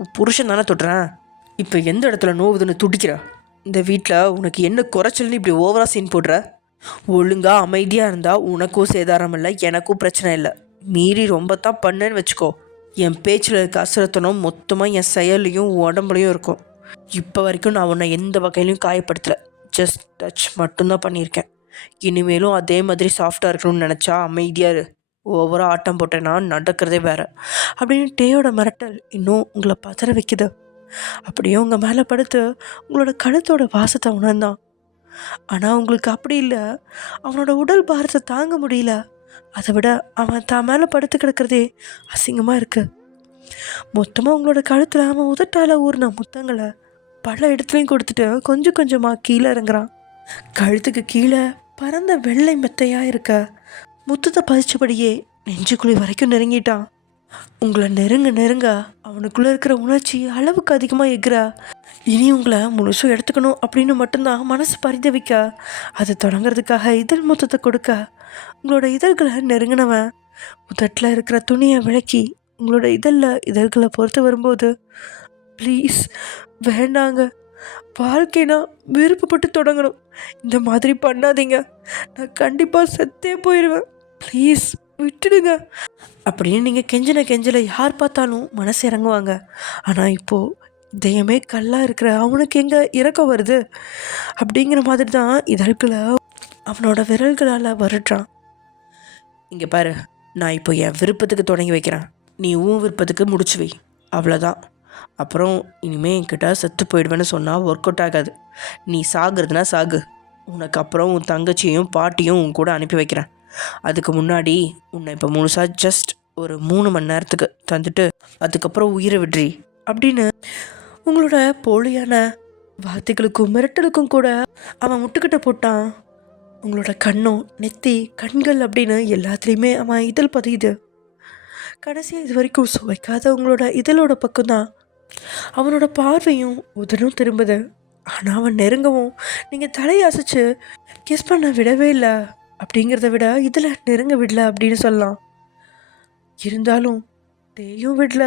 உன் புருஷன் தானே தொடுறேன். இப்போ எந்த இடத்துல நோவுதுன்னு துடிக்கிற? இந்த வீட்டில் உனக்கு என்ன குறைச்சல்னு இப்படி ஓவரா சீன் போடுற? ஒழுங்காக அமைதியாக இருந்தால் உனக்கும் சேதாரம் இல்லை, எனக்கும் பிரச்சனை இல்லை. மீறி ரொம்ப தான் பண்ணேன்னு வச்சுக்கோ, என் பேச்சில் இருக்க அசுரத்தனம் மொத்தமாக என் செயல்லையும் உடம்புலையும் இருக்கும். இப்போ வரைக்கும் நான் உன்னை எந்த வகையிலையும் காயப்படுத்தலை, ஜஸ்ட் டச் மட்டும்தான் பண்ணியிருக்கேன். இனிமேலும் அதே மாதிரி சாஃப்டாக இருக்கணும்னு நினச்சா அமைதியாக இரு. ஓவராக ஆட்டம் போட்டேன்னா நடக்கிறதே வேறு அப்படின்னு டேயோட மிரட்டல் இன்னும் உங்களை பதற வைக்குது. அப்படியே உங்கள் மேலே படுத்து உங்களோட கழுத்தோட வாசத்தை உணர்ந்தான். ஆனால் உங்களுக்கு அப்படி இல்லை, அவனோட உடல் பாரத்தை தாங்க முடியல. அதை விட அவன் தான் மேலே படுத்து கிடக்கிறதே அசிங்கமாக இருக்கு. மொத்தமாக உங்களோட கழுத்தில் அவன் உதட்டால் ஊறின முத்தங்களை பல இடத்துலையும் கொடுத்துட்டு கொஞ்சம் கொஞ்சமாக கீழே இறங்குறான். கழுத்துக்கு கீழே பரந்த வெள்ளை மெத்தையாக இருக்க முத்தத்தை பதிச்சபடியே நெஞ்சுக்குழி வரைக்கும் நெருங்கிட்டான். உங்களை நெருங்க அவனுக்குள்ளே இருக்கிற உணர்ச்சி அளவுக்கு அதிகமாக எகிறா. இனி உங்களை முழுசும் எடுத்துக்கணும் அப்படின்னு மட்டும்தான் மனசு பரிதவிக்க, அதை தொடங்கிறதுக்காக இதழ் முத்தத்தை கொடுக்க உங்களோட இதழ்களை நெருங்கினவன் உதட்டில் இருக்கிற துணியை விளக்கி உங்களோட இதழ்களை பொறுத்து வரும்போது, ப்ளீஸ் வேண்டாங்க, வாழ்க்கைனா விருப்பப்பட்டு தொடங்கணும், இந்த மாதிரி பண்ணாதீங்க, நான் கண்டிப்பாக செத்தே போயிடுவேன், ப்ளீஸ் விட்டுடுங்க அப்படின்னு நீங்கள் கெஞ்சலை யார் பார்த்தாலும் மனசு இறங்குவாங்க. ஆனால் இப்போது இதயமே கல்லாக இருக்கிற அவனுக்கு எங்கே இறக்கம் வருது? அப்படிங்கிற மாதிரி தான் இதழ்களை அவனோட விரல்களால் வருடுறான். இங்கே பாரு, நான் இப்போ என் விருப்பத்துக்கு தொடங்கி வைக்கிறேன், நீ உன் விருப்பத்துக்கு முடிச்சு வை, அவ்வளோதான். அப்புறம் இனிமேல் என்கிட்ட செத்து போயிடுவேன்னு சொன்னால் ஒர்க் அவுட் ஆகாது. நீ சாகுறதுனா சாகு, உனக்கு அப்புறம் உன் தங்கச்சியும் பாட்டியும் உன் கூட அனுப்பி வைக்கிறேன். அதுக்கு முன்னாடி உன்னை இப்போ முழுசாக ஜஸ்ட் ஒரு 3 மணி நேரத்துக்கு தந்துட்டு அதுக்கப்புறம் உயிரை விட்றி அப்படின்னு உங்களோட போலியான வார்த்தைகளுக்கும் மிரட்டலுக்கும் கூட அவன் முட்டுக்கிட்ட போட்டான். உங்களோட கண்ணும் நெத்தி கண்கள் அப்படின்னு எல்லாத்துலேயுமே அவன் இதழ் பதியுது. கடைசியாக இது வரைக்கும் சுவைக்காத உங்களோட இதழோட பக்கம்தான் அவனோட பார்வையும் உதனும் திரும்புது. ஆனால் அவன் நெருங்கவும் நீங்கள் தலையை அசைச்சு கிஸ் பண்ண விடவே இல்லை. அப்படிங்கிறத விட இதில் நெருங்க விடல அப்படின்னு சொல்லலாம். இருந்தாலும் டேயும் விடல.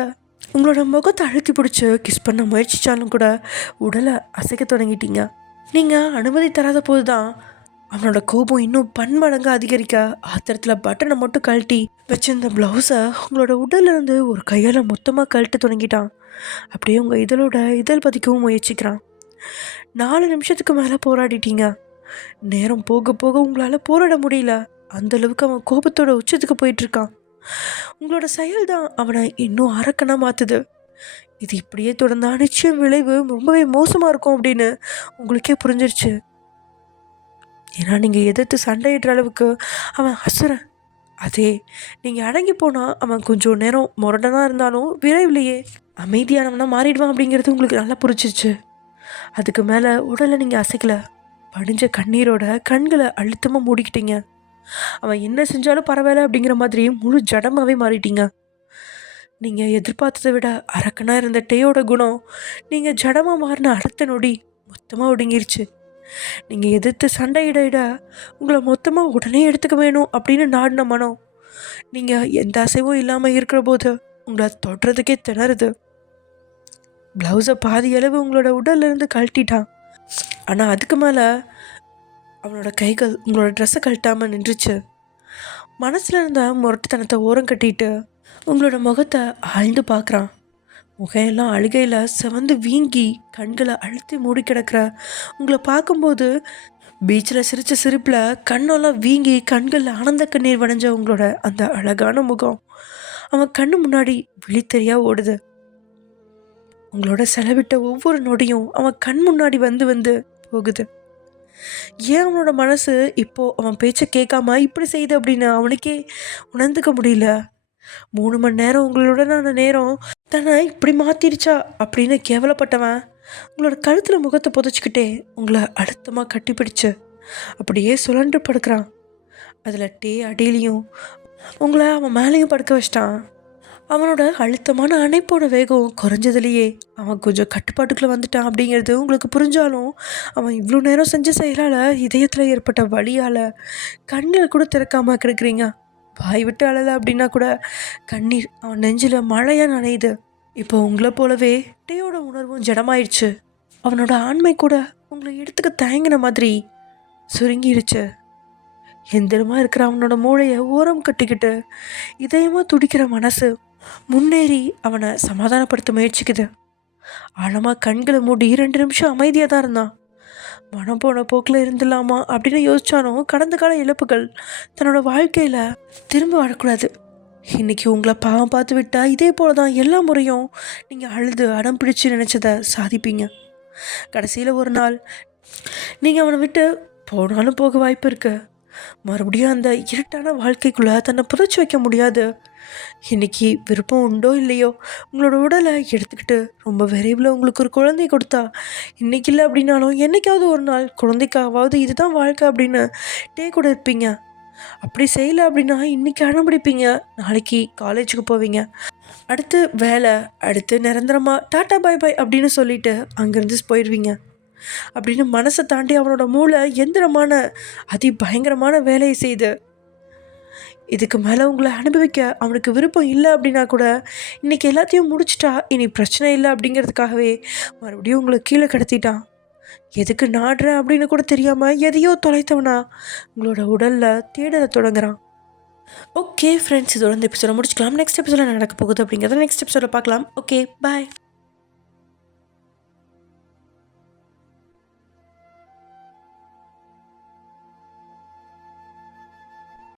உங்களோட முகத்தை அழுத்தி பிடிச்சி கிஸ் பண்ண முயற்சித்தாலும் கூட உடலை அசைக்க தொடங்கிட்டீங்க. நீங்கள் அனுமதி தராத போது தான் அவனோட கோபம் இன்னும் பன்மடங்கு அதிகரிக்க ஆத்திரத்தில் பட்டனை மட்டும் கழட்டி வச்சிருந்த ப்ளவுஸை உங்களோட உடல்லேருந்து ஒரு கையால் மொத்தமாக கழட்ட தொடங்கிட்டான். அப்படியே உங்கள் இதழ் பதிக்கவும் முயற்சிக்கிறான். 4 நிமிஷத்துக்கு மேலே போராடிட்டீங்க. நேரம் போக போக உங்களால் போராட முடியல. அந்தளவுக்கு அவன் கோபத்தோட உச்சத்துக்கு போயிட்டுருக்கான். உங்களோட செயல் தான் அவனை இன்னும் அரக்கனாக மாற்றுது. இது இப்படியே தொடர்ந்தா நிச்சயம் விளைவு ரொம்பவே மோசமாக இருக்கும் அப்படின்னு உங்களுக்கே புரிஞ்சிருச்சு. ஏன்னா நீங்கள் எதிர்த்து சண்டையிடுற அளவுக்கு அவன் அசுரன். அதே நீங்கள் அடங்கி போனால் அவன் கொஞ்சம் நேரம் முரடனாக இருந்தாலும் விரைவிலேயே அமைதியானவனா மாறிடுவான் அப்படிங்கிறது உங்களுக்கு நல்லா புரிஞ்சிருச்சு. அதுக்கு மேலே உடலை நீங்கள் அசைக்கலை. படிஞ்ச கண்ணீரோட கண்களை அழுத்தமாக மூடிக்கிட்டீங்க. அவன் என்ன செஞ்சாலும் பரவாயில்ல அப்படிங்கிற மாதிரி முழு ஜடமாகவே மாறிட்டீங்க. நீங்கள் எதிர்பார்த்ததை விட அரக்கனாக இருந்த டேயோட குணம் நீங்கள் ஜடமாக மாறின அடுத்த நொடி மொத்தமாக ஒடுங்கிருச்சு. நீங்கள் எதிர்த்து சண்டையிட உங்களை மொத்தமாக உடனே எடுத்துக்க வேணும் அப்படின்னு நாடின மனம் நீங்கள் எந்த அசைவும் இல்லாமல் இருக்கிற போது உங்களை தொடுறதுக்கே திணறுது. ப்ளவுஸை பாதி அளவு உங்களோட உடல்லேருந்து கழட்டிட்டான். ஆனால் அதுக்கு மேலே அவனோட கைகள் உங்களோட ட்ரெஸ்ஸை கழட்டாமல் நின்றுச்சு. மனசில் இருந்த முரட்டுத்தனத்தை ஓரம் கட்டிட்டு உங்களோட முகத்தை ஆழ்ந்து பார்க்குறான். முகையெல்லாம் அழுகையில் செவந்து வீங்கி கண்களை அழுத்தி மூடி கிடக்கிற உங்களை பார்க்கும்போது பீச்சில் சிரித்த சிரிப்பில் கண்ணெல்லாம் வீங்கி கண்களில் ஆனந்த கண்ணீர் வடைஞ்ச உங்களோட அந்த அழகான முகம் அவன் கண்ணு முன்னாடி விழித்தெரியாக ஓடுது. உங்களோட செலவிட்ட ஒவ்வொரு நொடியும் அவன் கண் முன்னாடி வந்து போகுது. ஏன் அவனோட மனசு இப்போது அவன் பேச்சை கேட்காம இப்படி செய்யுது அப்படின்னு அவனுக்கே உணர்ந்துக்க முடியல. 3 மணி நேரம் உங்களுடனான நேரம் தானே இப்படி மாற்றிடுச்சா அப்படின்னு கேவலப்பட்டவன் உங்களோட கழுத்தில் முகத்தை புதைச்சிக்கிட்டே உங்களை அழுத்தமாக கட்டிப்பிடிச்சு அப்படியே சுழன்று படுக்கிறான். அதில் டே அடியிலையும் உங்களை அவன் மேலேயும் படுக்க வச்சிட்டான். அவனோட அழுத்தமான அணைப்போட வேகம் குறைஞ்சதுலேயே அவன் கொஞ்சம் கட்டுப்பாட்டுக்குள்ளே வந்துட்டான் அப்படிங்கிறது உங்களுக்கு புரிஞ்சாலும், அவன் இவ்வளோ நேரம் செஞ்ச செயலால் இதயத்தில் ஏற்பட்ட வலியால் கண்ணில் கூட திறக்காம கிடக்குறீங்க. வாய் விட்டு அழலை அப்படின்னா கூட கண்ணீர் அவன் நெஞ்சில் மழையாக நனையுது. இப்போ உங்களை போலவே டேயோட உணர்வும் ஜடமாயிடுச்சு. அவனோட ஆண்மை கூட உங்களை எடுத்துக்க தயங்கின மாதிரி சுருங்கிடுச்சு. எந்திரமாக இருக்கிற அவனோட மூளையை ஓரம் கட்டிக்கிட்டு இதயமாக துடிக்கிற மனசு முன்னேறி அவனை சமாதானப்படுத்த முயற்சிக்குது. ஆழமாக கண்களை மூடி 2 நிமிஷம் அமைதியாக தான் இருந்தான். மனம் போன போக்கில் இருந்துடலாமா அப்படின்னு யோசிச்சாலும் கடந்த கால இழப்புகள் தன்னோட வாழ்க்கையில் திரும்ப வரக்கூடாது. இன்றைக்கி உங்களை பாவம் பார்த்து விட்டா இதே போல தான் எல்லா முறையும் நீங்கள் அழுது அடம் பிடிச்சு நினச்சதை சாதிப்பீங்க. கடைசியில் ஒரு நாள் நீங்கள் அவனை விட்டு போனாலும் போக வாய்ப்பு இருக்கு. மறுபடியும் அந்த இருட்டான வாழ்க்கைக்குள்ளே தன்னை புதைச்சி வைக்க முடியாது. இன்றைக்கி விருப்பம் உண்டோ இல்லையோ உங்களோட உடலை எடுத்துக்கிட்டு ரொம்ப விரைவில் உங்களுக்கு ஒரு குழந்தை கொடுத்தா, இன்றைக்கி இல்லை அப்படின்னாலும் என்றைக்காவது ஒரு நாள் குழந்தைக்காவது இதுதான் வாழ்க்கை அப்படின்னு டே கூட இருப்பீங்க. அப்படி செய்யலை அப்படின்னா இன்றைக்கி அடம்பிடிப்பீங்க, நாளைக்கு காலேஜுக்கு போவீங்க, அடுத்து வேலை, அடுத்து நிரந்தரமாக டாட்டா பாய் பாய் அப்படின்னு சொல்லிட்டு அங்கேருந்து போயிடுவீங்க. அப்படின்னு மனசை தாண்டி அவனோட மூளை எந்திரமான பயங்கரமான வேலையை செய்து இதுக்கு மேலே உங்களை அனுபவிக்க அவனுக்கு விருப்பம் இல்லை அப்படின்னா கூட இன்றைக்கி எல்லாத்தையும் முடிச்சிட்டா இனி பிரச்சனை இல்லை அப்படிங்கிறதுக்காகவே மறுபடியும் உங்களை கீழே கடத்திட்டான். எதுக்கு நாடுறேன் அப்படின்னு கூட தெரியாமல் எதையோ தொலைத்தவனா உங்களோட உடலில் தேடலை தொடங்குறான். ஓகே ஃப்ரெண்ட்ஸ், இதோட இந்த எபிசோட முடிச்சுக்கலாம். நெக்ஸ்ட் எபிசோட நடக்க போகுது அப்படிங்கிறத நெக்ஸ்ட் எபிசோட பார்க்கலாம். ஓகே, பாய்.